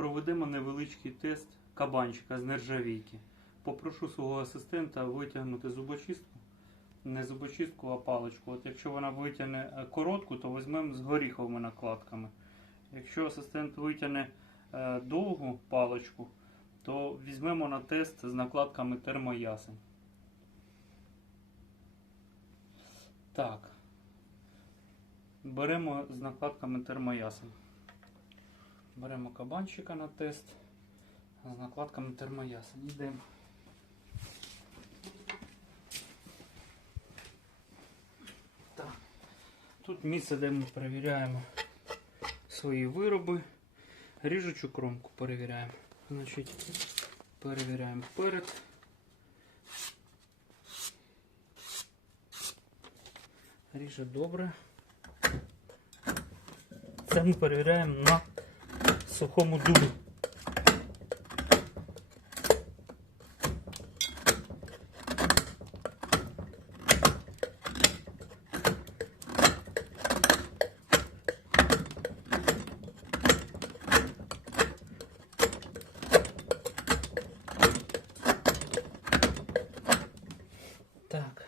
проведемо невеличкий тест кабанчика з нержавійки. Попрошу свого асистента витягнути зубочистку. Не зубочистку, а паличку. От якщо вона витягне е, коротку, то візьмемо з горіховими накладками. Якщо асистент витягне е, довгу паличку, то візьмемо на тест з накладками термоясень. Так. Беремо з накладками термоясень. Беремо кабанчика на тест з накладками термоясень. Йдемо. Так. Тут місце, де ми перевіряємо свої вироби. Ріжучу кромку перевіряємо. Значить, перевіряємо перед. Ріже добре. Це ми перевіряємо на сухому дубі. Так.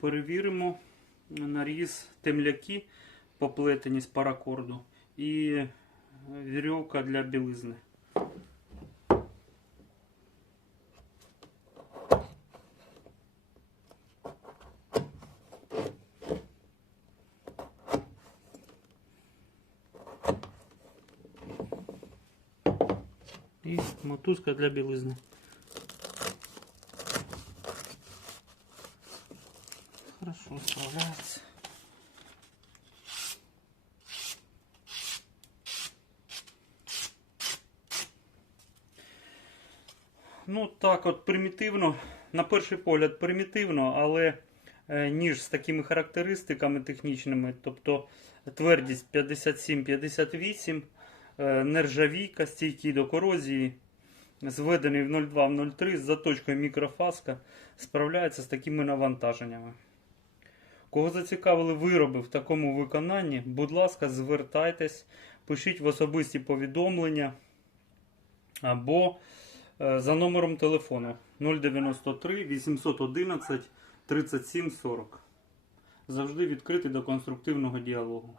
Перевіримо наріз темляки поплетені з паракорду і вірьовка для білизни. І мотузка для білизни. Хорошо справляется. Ну, так от примітивно, на перший погляд примітивно, але е, ніж з такими характеристиками технічними, тобто твердість 57-58, е, нержавійка, стійкий до корозії, зведений в 0,2-0,3 з заточкою мікрофаска, справляється з такими навантаженнями. Кого зацікавили вироби в такому виконанні, будь ласка, звертайтесь, пишіть в особисті повідомлення або е, за номером телефону 093 811 37 40. Завжди відкритий до конструктивного діалогу.